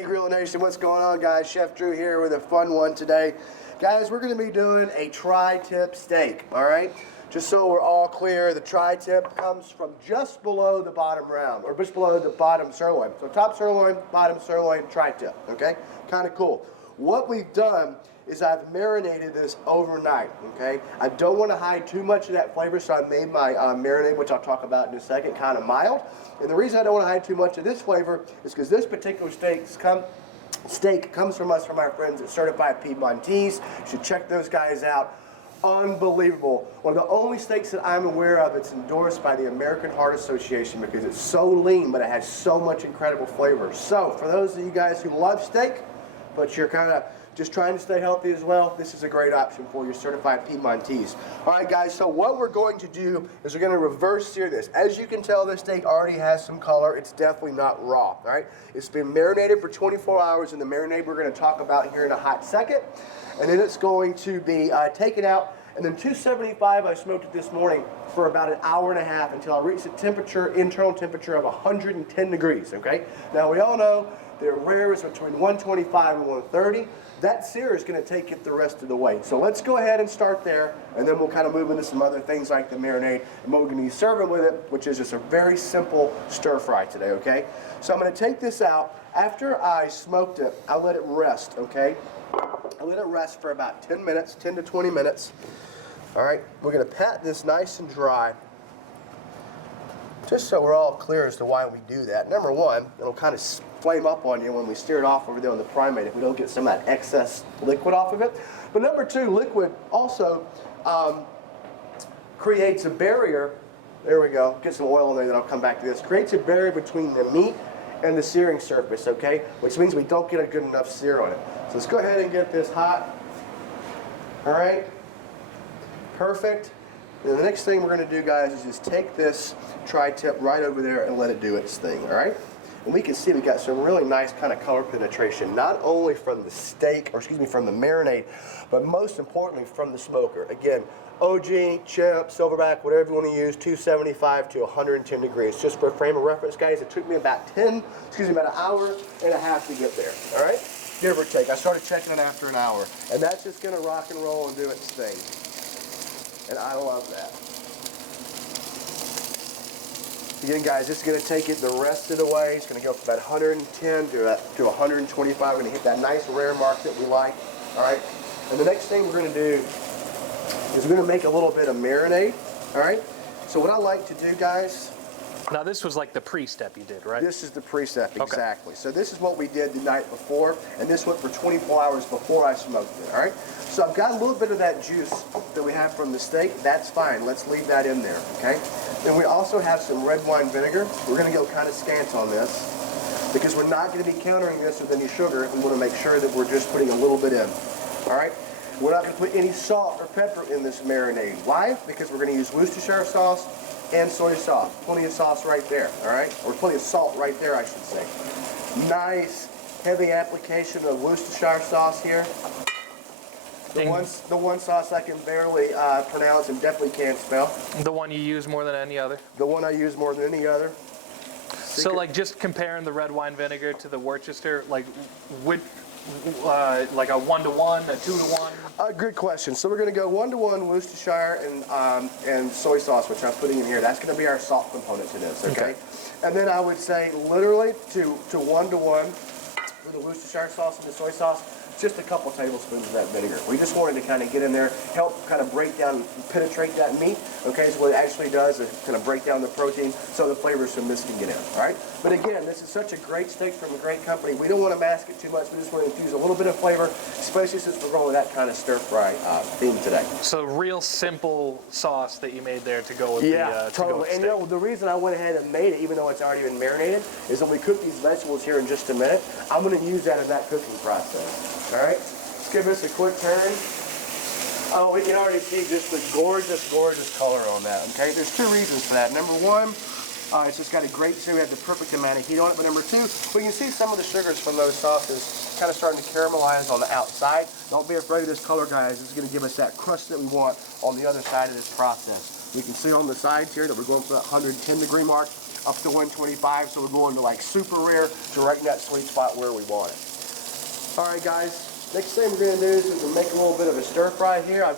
Hey Grilla Nation, what's going on guys? Chef Drew here with a fun one today. Guys, we're going to be doing a tri-tip steak, alright? Just so we're all clear, the tri-tip comes from just below the bottom round, or just below the bottom sirloin. So top sirloin, bottom sirloin, tri-tip, okay? Kind of cool. What we've done is I've marinated this overnight, okay? I don't want to hide too much of that flavor, so I made my marinade, which I'll talk about in a second, kind of mild. And the reason I don't want to hide too much of this flavor is because this particular steak comes from us, from our friends at Certified Piedmontese. You should check those guys out. Unbelievable. One of the only steaks that I'm aware of that's endorsed by the American Heart Association because it's so lean, but it has so much incredible flavor. So, for those of you guys who love steak, but you're kind of just trying to stay healthy as well, this is a great option for your Certified Piedmontese. Alright guys, so what we're going to do is we're going to reverse sear this. As you can tell, this steak already has some color. It's definitely not raw. Alright, it's been marinated for 24 hours in the marinade we're going to talk about here in a hot second. And then it's going to be taken out, and then 275 I smoked it this morning for about an hour and a half until I reached the temperature, internal temperature of 110 degrees. Okay, now we all know the rare is between 125 and 130. That sear is going to take it the rest of the way. So let's go ahead and start there, and then we'll kind of move into some other things like the marinade and what we're going to be serving with it, which is just a very simple stir fry today, okay? So I'm going to take this out. After I smoked it, I let it rest, okay? I let it rest for about 10 minutes, 10 to 20 minutes. All right, we're going to pat this nice and dry, just so we're all clear as to why we do that. Number one, it'll kind of flame up on you when we steer it off over there on the Primate if we don't get some of that excess liquid off of it. But number two, liquid also creates a barrier. There we go. Get some oil in there, then I'll come back to this. Creates a barrier between the meat and the searing surface, okay? Which means we don't get a good enough sear on it. So let's go ahead and get this hot. All right. Perfect. And the next thing we're going to do, guys, is just take this tri-tip right over there and let it do its thing, all right? And we can see we got some really nice kind of color penetration, not only from the steak, or excuse me, from the marinade, but most importantly from the smoker. Again, OG, chip, silverback, whatever you want to use, 275 to 110 degrees. Just for a frame of reference, guys, it took me about an hour and a half to get there, all right? Give or take. I started checking it after an hour. And that's just going to rock and roll and do its thing. And I love that. Again, guys, this is going to take it the rest of the way. It's going to go from about 110 to 125. We're going to hit that nice rare mark that we like. All right. And the next thing we're going to do is we're going to make a little bit of marinade. All right. So what I like to do, guys. Now this was like the pre-step you did, right? This is the pre-step, exactly. Okay. So this is what we did the night before, and this went for 24 hours before I smoked it, all right? So I've got a little bit of that juice that we have from the steak. That's fine. Let's leave that in there, okay? Then we also have some red wine vinegar. We're going to go kind of scant on this because we're not going to be countering this with any sugar. We want to make sure that we're just putting a little bit in, all right? We're not going to put any salt or pepper in this marinade. Why? Because we're going to use Worcestershire sauce and soy sauce. Plenty of sauce right there, all right? Or plenty of salt right there, I should say. Nice, heavy application of Worcestershire sauce here. The one sauce I can barely pronounce and definitely can't spell. The one you use more than any other? The one I use more than any other. So like just comparing the red wine vinegar to the Worcester, like with like a 1-to-1, a 2-to-1? Good question. So we're going to go 1-to-1 Worcestershire and soy sauce, which I'm putting in here. That's going to be our salt component to this, okay? And then I would say literally to 1-to-1 with the Worcestershire sauce and the soy sauce, just a couple tablespoons of that vinegar. We just wanted to kind of get in there, help kind of break down, penetrate that meat. Okay, so what it actually does is kind of break down the protein so the flavors from this can get in. All right, but again, this is such a great steak from a great company. We don't want to mask it too much. We just want to infuse a little bit of flavor, especially since we're going with that kind of stir fry theme today. So real simple sauce that you made there to go with totally. And you know, the reason I went ahead and made it, even though it's already been marinated, is when we cook these vegetables here in just a minute, I'm going to use that in that cooking process. All right, let's give this a quick turn. Oh, we can already see just the gorgeous, gorgeous color on that, okay? There's two reasons for that. Number one, it's just got a great, so we have the perfect amount of heat on it. But number two, we can see some of the sugars from those sauces kind of starting to caramelize on the outside. Don't be afraid of this color, guys. It's going to give us that crust that we want on the other side of this process. We can see on the sides here that we're going for that 110 degree mark. up to 125. So we're going to like super rare to right in that sweet spot where we want it. All right, guys. Next thing we're going to do is we're make a little bit of a stir fry here. I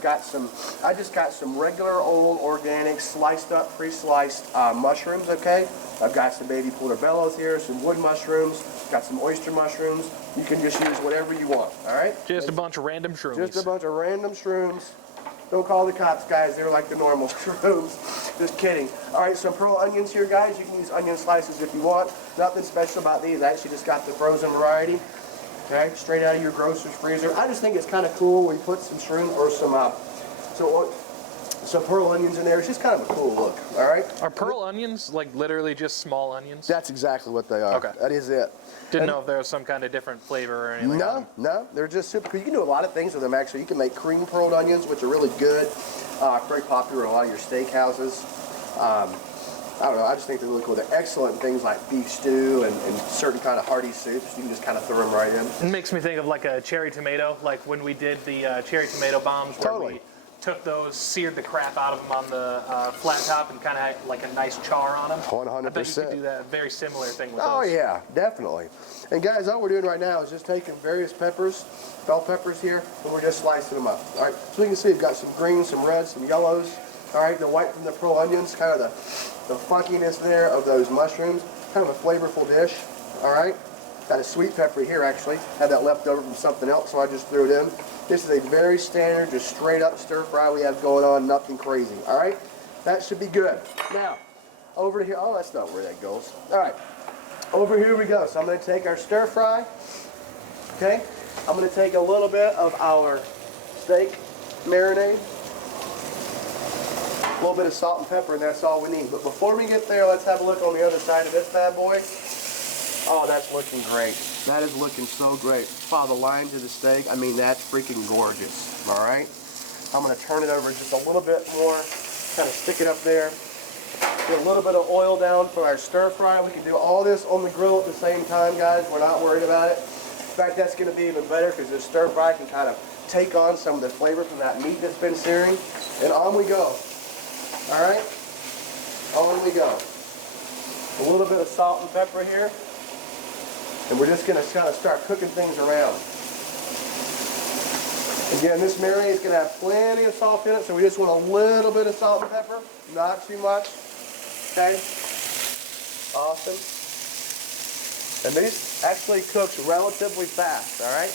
just got some regular old organic sliced up, pre-sliced mushrooms, okay? I've got some baby portobellos here, some wood mushrooms, got some oyster mushrooms. You can just use whatever you want, all right? Just a bunch of random shrooms. Just a bunch of random shrooms. Don't call the cops, guys. They're like the normal shrooms. Just kidding. All right, some pearl onions here, guys. You can use onion slices if you want. Nothing special about these. I actually just got the frozen variety. Okay, straight out of your grocer's freezer. I just think it's kind of cool when you put some shrimp or some pearl onions in there. It's just kind of a cool look, all right? Are pearl onions like literally just small onions? That's exactly what they are. Okay. That is it. Didn't know if there was some kind of different flavor or anything. No, they're just super cool. You can do a lot of things with them, actually. You can make cream pearled onions, which are really good. Very popular in a lot of your steakhouses. I don't know, I just think they're really cool. They're excellent in things like beef stew and certain kind of hearty soups. You can just kind of throw them right in. It makes me think of like a cherry tomato, like when we did the cherry tomato bombs where we took those, seared the crap out of them on the flat top and kind of had like a nice char on them. 100%. I bet you could do that, a very similar thing with those. Oh yeah, definitely. And guys, all we're doing right now is just taking various peppers, bell peppers here, and we're just slicing them up. All right, so you can see we've got some greens, some reds, some yellows. All right, the white from the pearl onions, kind of the funkiness there of those mushrooms, kind of a flavorful dish. All right, got a sweet pepper here actually. Had that left over from something else, so I just threw it in. This is a very standard, just straight up stir fry we have going on, nothing crazy. All right, that should be good. Now, over here, oh, that's not where that goes. All right, over here we go. So I'm going to take our stir fry. Okay, I'm going to take a little bit of our steak marinade. A little bit of salt and pepper, and that's all we need. But before we get there, let's have a look on the other side of this bad boy. Oh, that's looking great. That is looking so great. Follow the lines of the steak. I mean, that's freaking gorgeous. All right? I'm going to turn it over just a little bit more. Kind of stick it up there. Get a little bit of oil down for our stir fry. We can do all this on the grill at the same time, guys. We're not worried about it. In fact, that's going to be even better because this stir fry can kind of take on some of the flavor from that meat that's been searing. And on we go. All right, on we go. A little bit of salt and pepper here, and we're just going to kind of start cooking things around. Again, this marinade is going to have plenty of salt in it, so we just want a little bit of salt and pepper, not too much. Okay, awesome. And this actually cooks relatively fast. All right.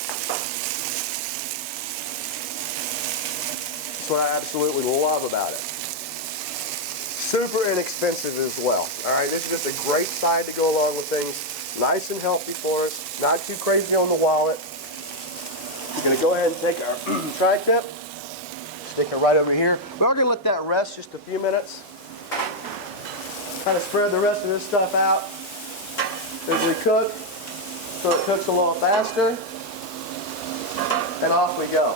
That's what I absolutely love about it. Super inexpensive as well. All right, this is just a great side to go along with things. Nice and healthy for us. Not too crazy on the wallet. We're going to go ahead and take our tri-tip, stick it right over here. We are going to let that rest just a few minutes. Kind of spread the rest of this stuff out as we cook, so it cooks a little faster. And off we go.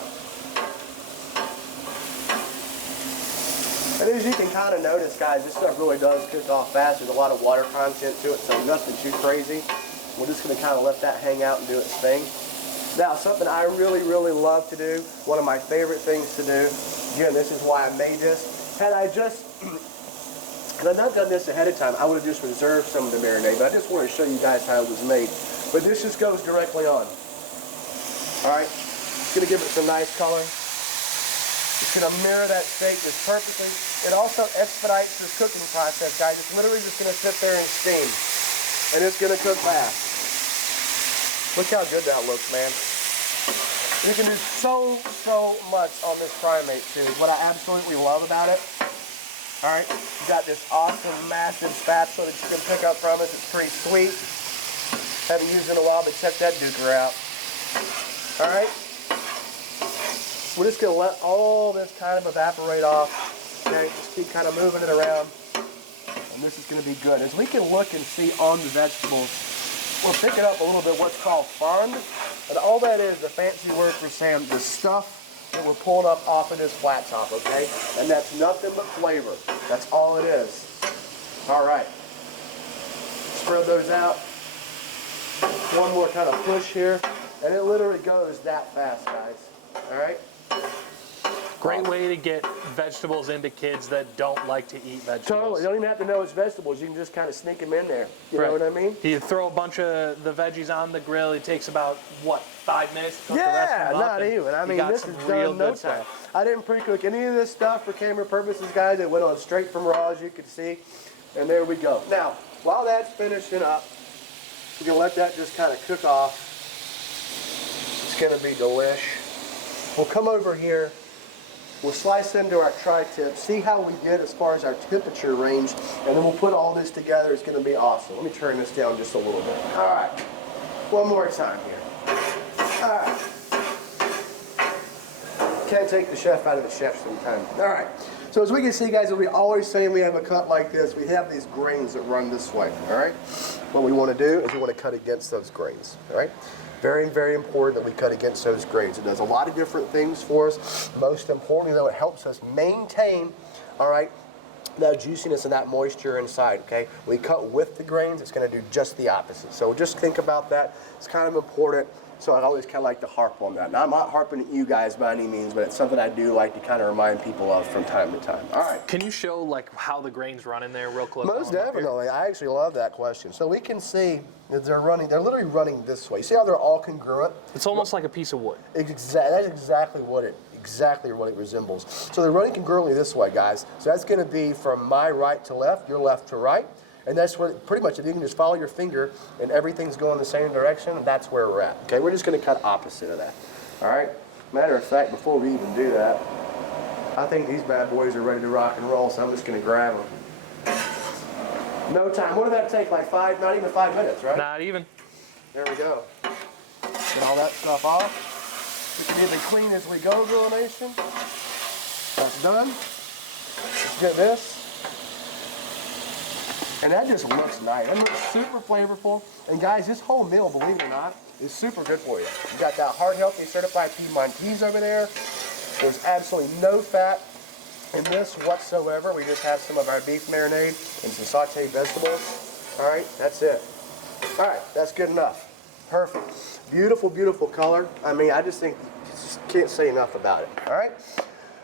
And as you can kind of notice, guys, this stuff really does cook off fast. There's a lot of water content to it, so nothing too crazy. We're just going to kind of let that hang out and do its thing. Now, something I really, really love to do, one of my favorite things to do, again, this is why I made this. Had I just, had I not done this ahead of time, I would have just reserved some of the marinade, but I just want to show you guys how it was made. But this just goes directly on. All right, it's going to give it some nice color. It's going to mirror that steak just perfectly. It also expedites this cooking process, guys. It's literally just going to sit there and steam. And it's going to cook fast. Look how good that looks, man. You can do so much on this Primate too. What I absolutely love about it. All right, you got this awesome, massive spatula that you can pick up from us. It's pretty sweet. Haven't used it in a while, but check that duker out. All right. We're just going to let all this kind of evaporate off. Okay, just keep kind of moving it around. And this is going to be good. As we can look and see on the vegetables, we're picking up a little bit what's called fond. And all that is the fancy word for saying the stuff that we're pulling up off of this flat top, okay? And that's nothing but flavor. That's all it is. All right. Spread those out. One more kind of push here. And it literally goes that fast, guys. All right? Great way to get vegetables into kids that don't like to eat vegetables. Totally. You don't even have to know it's vegetables. You can just kind of sneak them in there. You know what I mean? You throw a bunch of the veggies on the grill. It takes about, what, 5 minutes to cook the rest Yeah, of them up, not even. I mean, this is done no time. I didn't pre-cook any of this stuff for camera purposes, guys. It went on straight from raw, as you can see. And there we go. Now, while that's finishing up, we're going to let that just kind of cook off. It's going to be delish. We'll come over here. We'll slice into our tri-tip, see how we get as far as our temperature range, and then we'll put all this together. It's going to be awesome. Let me turn this down just a little bit. All right. One more time here. All right. Can't take the chef out of the chef sometimes. All right. So as we can see, guys, we always say we have a cut like this. We have these grains that run this way. All right. What we want to do is we want to cut against those grains. All right. Very, very important that we cut against those grains. It does a lot of different things for us. Most importantly, though, it helps us maintain, all right, that juiciness and that moisture inside, okay? When we cut with the grains, it's going to do just the opposite. So just think about that. It's kind of important. So I always kind of like to harp on that. Now, I'm not harping at you guys by any means, but it's something I do like to kind of remind people of from time to time. All right. Can you show like how the grains run in there real close? Most definitely. I actually love that question. So we can see that they're literally running this way. See how they're all congruent? It's almost like a piece of wood. That's exactly what it resembles. So they're running congruently this way, guys. So that's going to be from my right to left, your left to right. And that's where, pretty much, if you can just follow your finger and everything's going the same direction, that's where we're at. Okay, we're just going to cut opposite of that. All right? Matter of fact, before we even do that, I think these bad boys are ready to rock and roll, so I'm just going to grab them. No time. What did that take? Like not even 5 minutes, right? Not even. There we go. Get all that stuff off. We can even clean as we go, Grill Nation. That's done. Let's get this. And that just looks nice. That looks super flavorful. And guys, this whole meal, believe it or not, is super good for you. You got that heart healthy certified Piedmontese over there. There's absolutely no fat in this whatsoever. We just have some of our beef marinade and some sauteed vegetables. All right, that's it. All right, that's good enough. Perfect. Beautiful, beautiful color. I mean, I just think, just can't say enough about it. All right.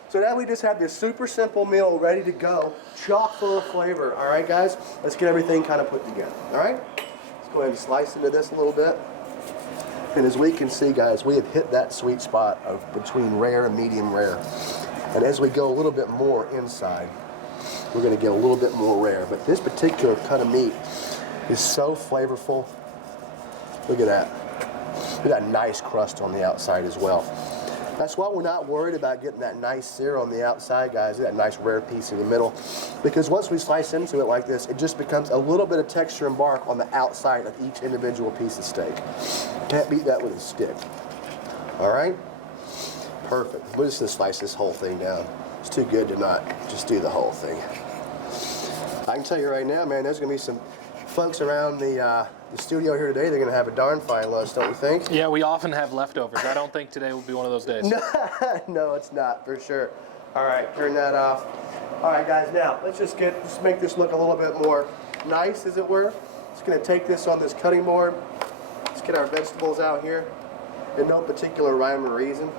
So now we just have this super simple meal ready to go, chock full of flavor. All right, guys, let's get everything kind of put together. All right, let's go ahead and slice into this a little bit. And as we can see, guys, we have hit that sweet spot of between rare and medium rare. And as we go a little bit more inside, we're going to get a little bit more rare. But this particular cut of meat is so flavorful. Look at that. We got a nice crust on the outside as well. That's why we're not worried about getting that nice sear on the outside, guys, that nice rare piece in the middle. Because once we slice into it like this, it just becomes a little bit of texture and bark on the outside of each individual piece of steak. Can't beat that with a stick. All right? Perfect. We're just going to slice this whole thing down. It's too good to not just do the whole thing. I can tell you right now, man, there's going to be some folks around the studio here today. They're going to have a darn fine lunch, don't you think? Yeah, we often have leftovers. I don't think today will be one of those days. No, it's not, for sure. All right, turn that off. All right, guys, now let's just make this look a little bit more nice, as it were. Just going to take this on this cutting board. Let's get our vegetables out here in no particular rhyme or reason.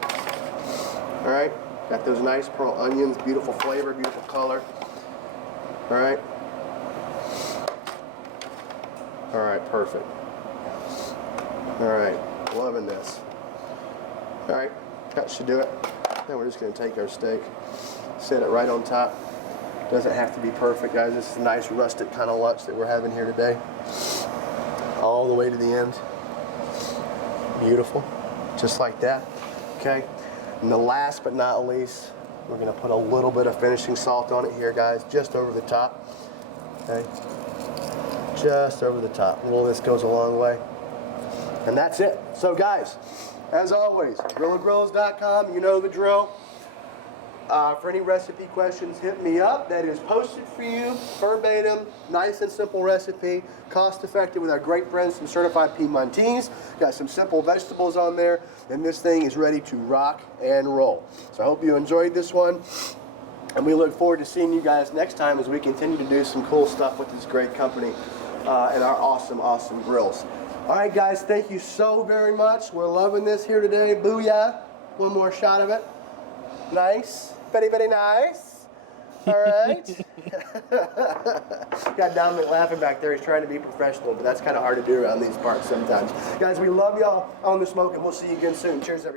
All right, got those nice pearl onions, beautiful flavor, beautiful color. All right. All right, perfect. All right, loving this. All right, that should do it. Then we're just going to take our steak, set it right on top. Doesn't have to be perfect, guys. This is a nice rustic kind of lunch that we're having here today. All the way to the end. Beautiful, just like that. Okay, and the last but not least, we're going to put a little bit of finishing salt on it here, guys, just over the top. Okay. Just over the top. Well, this goes a long way. And that's it. So guys, as always, GrillaGrills.com, you know the drill. For any recipe questions, hit me up. That is posted for you, verbatim, nice and simple recipe, cost effective with our great friends from Certified Piedmontese. Got some simple vegetables on there, and this thing is ready to rock and roll. So I hope you enjoyed this one. And we look forward to seeing you guys next time as we continue to do some cool stuff with this great company and our awesome, awesome grills. All right, guys, thank you so very much. We're loving this here today. Booyah. One more shot of it. Nice. Very, very nice. All right. Got Dominic laughing back there. He's trying to be professional, but that's kind of hard to do around these parts sometimes. Guys, we love y'all on the smoke, and we'll see you again soon. Cheers, everybody.